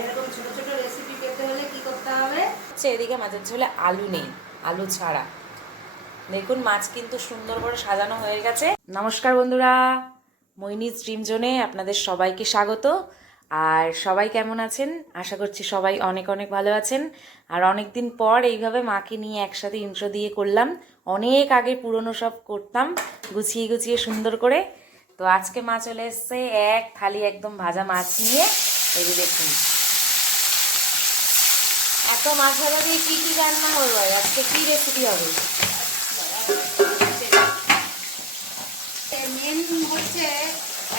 এরকম ছোট হচ্ছে এদিকে মাছের ঝোলে আলু নেই, আলু ছাড়া। দেখুন মাছ কিন্তু সুন্দর করে সাজানো হয়ে গেছে। নমস্কার বন্ধুরা মৈনিজ ড্রিম জোনে আপনাদের সবাইকে স্বাগত। আর সবাই কেমন আছেন? আশা করছি সবাই অনেক অনেক ভালো আছেন। আর অনেক দিন পর এইভাবে মাকে নিয়ে একসাথে ইন্ট্রো দিয়ে করলাম। অনেক আগে পুরনো সব করতাম, গুছিয়ে গুছিয়ে সুন্দর করে। তো আজকে মা চলে এসছে এক থালি একদম ভাজা মাছ নিয়ে। এই দেখুন। এত মাছ ভাজা দিয়ে কি কি রান্না ভাই? আজকে কি রেসিপি হবে? মেন হচ্ছে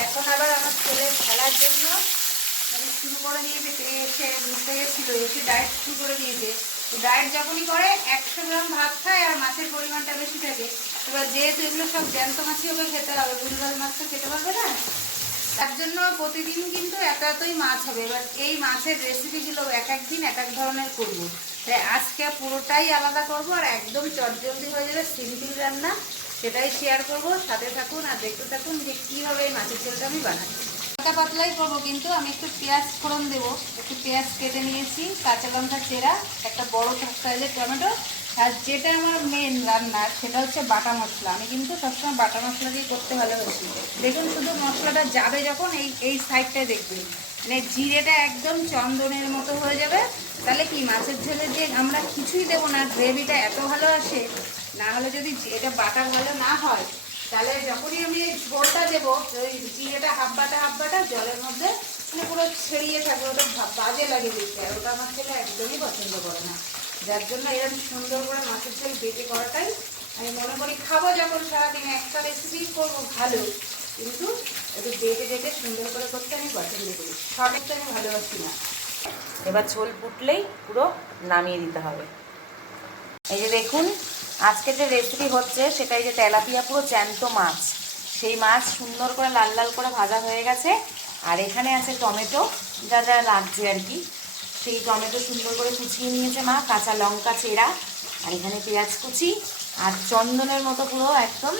এখন আবার আমার ছেলে খেলার জন্য মানে শুরু করে দিয়েছে, এসে ঘুরতে গেছিল, এসে ডায়েট শুরু করে দিয়েছে। তো ডায়েট যখনই করে, একশো গ্রাম ভাত খায় আর মাছের পরিমাণটা বেশি থাকে। এবার যেহেতু এগুলো সব জ্যান্ত মাছই ওকে খেতে হবে বুলবাল মাছ তো খেতে পারবে না? তার জন্য প্রতিদিন কিন্তু এত এতই মাছ হবে। এবার এই মাছের রেসিপিগুলো এক এক দিন এক এক ধরনের করব। তাই আজকে পুরোটাই আলাদা করব আর একদম চটজলদি হয়ে যাবে সিম্পল রান্না। সেটাই শেয়ার করব। সাথে থাকুন আর দেখতে থাকুন যে কীভাবে এই মাছের ঝোলটা আমি বানাই। হালকা পাতলাই করব কিন্তু আমি একটু পেঁয়াজ ফোড়ন দেবো। একটু পেঁয়াজ কেটে নিয়েছি, কাঁচা লঙ্কা চেরা, একটা বড় সাইজের টমেটো আর যেটা আমার মেন রান্না, সেটা হচ্ছে বাটা মশলা। আমি কিন্তু সবসময় বাটা মশলা দিয়ে করতে ভালোবাসি। দেখুন, শুধু মশলাটা যাবে যখন এই এই সাইডটায় দেখবেন। মানে জিরেটা একদম চন্দনের মতো হয়ে যাবে। তাহলে কি, মাছের ঝোলে যে আমরা কিছুই দেবো না, গ্রেভিটা এত ভালো আসে, না হলে যদি এটা বাটা ভালো না হয়, তাহলে যখনই আমি ঝোলটা দেবো, ওই জিরেটা হাফ বাটা হাফ বাটা জলের মধ্যে মানে পুরো ছড়িয়ে থাকবে, ওটা বাজে লাগে দেখতে ওটা আমার ছেলে একদমই পছন্দ করে না। যার জন্য এরকম সুন্দর করে মাছের ঝোল বেটে করাটাই আমি মনে করি খাব যখন সারাদিন, একটা রেসিপি করব ভালো, কিন্তু একটু বেটে বেটে সুন্দর করে করতে আমি পছন্দ করি। সবটা আমি ভালোবাসি না। এবার ঝোল ফুটলেই পুরো নামিয়ে দিতে হবে। এই যে দেখুন আজকে যে রেসিপি হচ্ছে সেটাই যে তেলাপিয়া পুরো জ্যান্ত মাছ। সেই মাছ সুন্দর করে লাল লাল করে ভাজা হয়ে গেছে। আর এখানে আছে টমেটো, যা যা লাগছে আর কি। সেই টমেটো সুন্দর করে কুচিয়ে নিয়েছে মা কাঁচা লঙ্কা চেরা আর এখানে পেঁয়াজ কুচি আর চন্দনের মতো পুরো একদম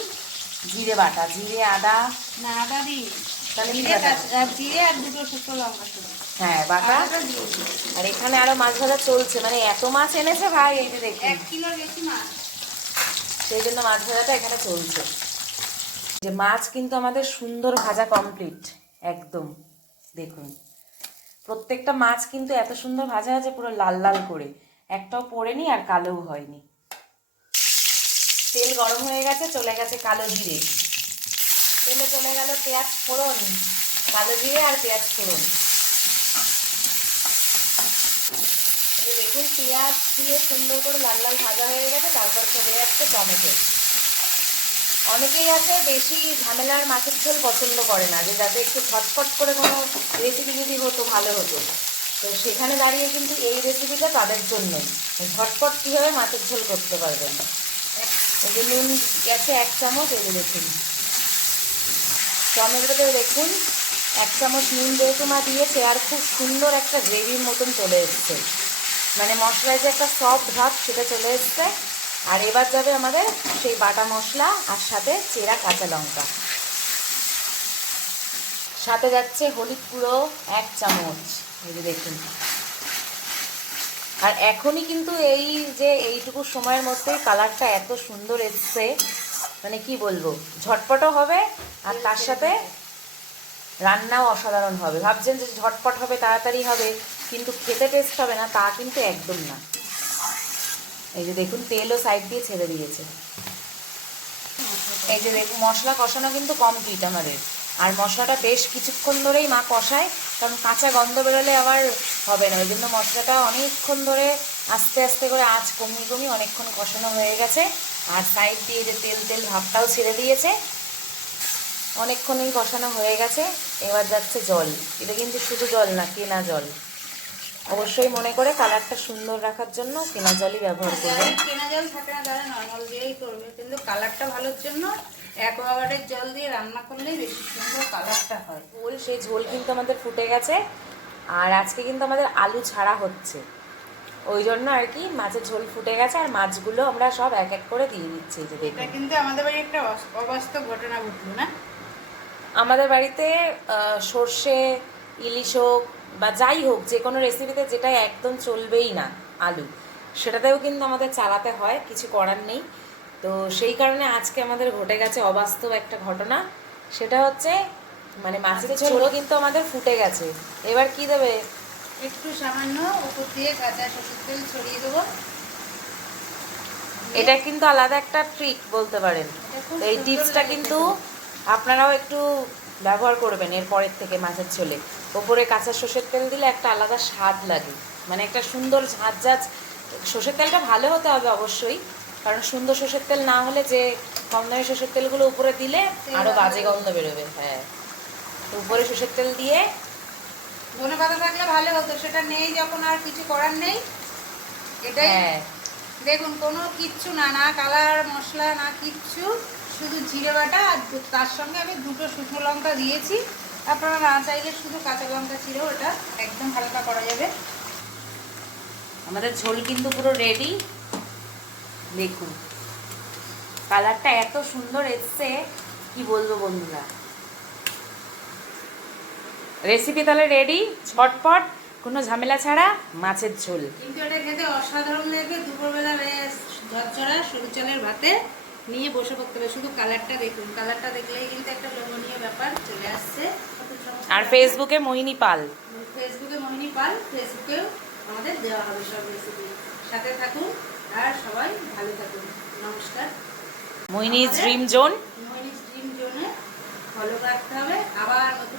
জিরে বাটা জিরে আদা। না আদা দিই হ্যাঁ বাটা। আর এখানে আরও মাছ ভাজা চলছে মানে এত মাছ এনেছে ভাই এই যে দেখুন। এক কিলোর বেশি মাছ। সেই জন্য মাছ ভাজাটা এখানে চলছে। যে মাছ কিন্তু আমাদের সুন্দর ভাজা কমপ্লিট একদম। দেখুন। প্রত্যেকটা মাছ কিন্তু এত সুন্দর ভাজা আছে, পুরো লাল লাল করে। একটাও পড়েনি আর কালোও হয়নি। তেল গরম হয়ে গেছে, চলে গেছে কালো জিরে। তেলে চলে গেল পেঁয়াজ ফোড়ন, কালো জিরে আর পেঁয়াজ ফোড়ন। দেখুন, পেঁয়াজ দিয়ে সুন্দর করে লাল লাল ভাজা হয়ে গেছে, তারপর চলে যাচ্ছে টমেটো। অনেকেই আছে বেশি ঝামেলার মাছের ঝোল পছন্দ করে না, যে যাতে একটু ছটফট করে কোনো রেসিপি যদি হতো, ভালো হতো। তো সেখানে দাঁড়িয়ে কিন্তু এই রেসিপিটা তাদের জন্যই। ঝটপট কীভাবে মাছের ঝোল করতে পারবেন? এই যে নুন গেছে এক চামচ, এই দেখুন। টমেটোতে দেখুন, এক চামচ নুন যেহেতু মা দিয়েছে, আর খুব সুন্দর একটা গ্রেভির মতন চলে এসছে। মানে মশলায় যে একটা সফট ভাব, সেটা চলে এসছে। আর এবার যাবে আমাদের সেই বাটা মশলা আর সাথে চেরা কাঁচা লঙ্কা। সাথে যাচ্ছে হলুদ গুঁড়ো এক চামচ, এই যে দেখুন। আর এখনই কিন্তু এই যে এইটুকু সময়ের মধ্যে কালারটা এত সুন্দর এসছে মানে কি বলব, ঝটপটও হবে আর তার সাথে রান্নাও অসাধারণ হবে। ভাবছেন যে ঝটপট হবে, তাড়াতাড়ি হবে, কিন্তু খেতে টেস্ট হবে না, তা কিন্তু একদম না। এই যে দেখুন, তেলও সাইড দিয়ে ছেড়ে দিয়েছে। এই যে দেখুন, মশলা কষানো কিন্তু কমপ্লিট আমাদের। আর মশলাটা বেশ কিছুক্ষণ ধরেই মা কষায়, কারণ কাঁচা গন্ধ বেরোলে আবার হবে না। ওই জন্য মশলাটা অনেকক্ষণ ধরে আস্তে আস্তে করে আঁচ কমিয়ে কমিয়ে অনেকক্ষণ কষানো হয়ে গেছে। আর সাইড দিয়ে যে তেল তেল ভাবটাও ছেড়ে দিয়েছে। অনেকক্ষণই কষানো হয়ে গেছে। এবার যাচ্ছে জল। এটা কিন্তু শুধু জল না, কেনা জল। অবশ্যই মনে করে কালারটা সুন্দর রাখার জন্য কেনা জলই ব্যবহার করবেন। কেনা জল থাকে না তারা নর্মাল দিয়েই করবে। কিন্তু কালারটা ভালোর জন্য অ্যাকোয়াগার্ডের জল দিয়ে রান্না করলেই বেশি সুন্দর কালারটা হয়। ঝোল সেই ঝোল কিন্তু আমাদের ফুটে গেছে। আর আজকে কিন্তু আমাদের আলু ছাড়া হচ্ছে। ওই জন্য আর কি মাছের ঝোল ফুটে গেছে আর মাছগুলো আমরা সব এক এক করে দিয়ে দিচ্ছি যে এটা কিন্তু আমাদের বাড়ি একটা অবাস্তব ঘটনা ঘটলো না? আমাদের বাড়িতে সর্ষে ইলিশ হোক বা যাই হোক যে কোনো রেসিপিতে যেটা একদম চলবেই না আলু সেটাতেও কিন্তু আমাদের চালাতে হয় কিছু করার নেই। তো সেই কারণে আজকে আমাদের ঘটে গেছে অবাস্তব একটা ঘটনা। সেটা হচ্ছে মানে মাছের ঝোলও কিন্তু আমাদের ফুটে গেছে। এবার কি দেবে? একটু সামান্য উপর দিয়ে কাঁচা সরষের তেল ছড়িয়ে দেবো। এটা কিন্তু আলাদা একটা ট্রিক বলতে পারেন। এই টিপসটা কিন্তু আপনারাও একটু ব্যবহার করবেন এরপরের থেকে মাছের ঝোলে। ওপরে কাঁচা সর্ষের তেল দিলে একটা আলাদা স্বাদ লাগে। মানে একটা সুন্দর ঝাঁঝ ঝাঁঝ সর্ষের তেলটা ভালো হতে হবে অবশ্যই। কারণ সুন্দর সর্ষের তেল না হলে যে কম দামি সর্ষের তেলগুলো উপরে দিলে তেল আরও বাজে গন্ধ বেরোবে হ্যাঁ। তো উপরে সর্ষের তেল দিয়ে ধনে পাতা থাকলে ভালো হতো সেটা নেই যখন আর কিছু করার নেই। এটাই হ্যাঁ। দেখুন কোনো কিচ্ছু না না কালার মশলা না কিচ্ছু। শুধু জিরে বাটা আর তার সঙ্গে আমি দুটো শুকনো লঙ্কা দিয়েছি। আপনারা না চাইলে শুধু কাঁচা লঙ্কা চিরেও ওটা একদম হালকা করা যাবে। আমাদের ঝোল কিন্তু পুরো রেডি দেখুন, কালারটা এত সুন্দর এসছে, কি বলব বন্ধুরা? রেসিপি তাহলে রেডি ঝটপট, কোনো ঝামেলা ছাড়া মাছের ঝোল। কিন্তু এটা খেতে অসাধারণ লাগবে দুপুরবেলা ঝরঝরা সরু চালের ভাতে। নিয়ে বসে পড়তে হবে। শুধু কালারটা দেখুন। কালারটা দেখলেই কিন্তু একটা লোভনীয় ব্যাপার চলে আসছে। আর ফেসবুকে মোহিনী পাল। ফেসবুকে মোহিনী পাল ফেসবুকেও আমাদের দেওয়া হবে সব রেসিপি সাথে থাকুন আর সবাই ভালো থাকুন। নমস্কার। Mohini dream zone Mohini dream জোনে ফলো রাখতে হবে। আবার নতুন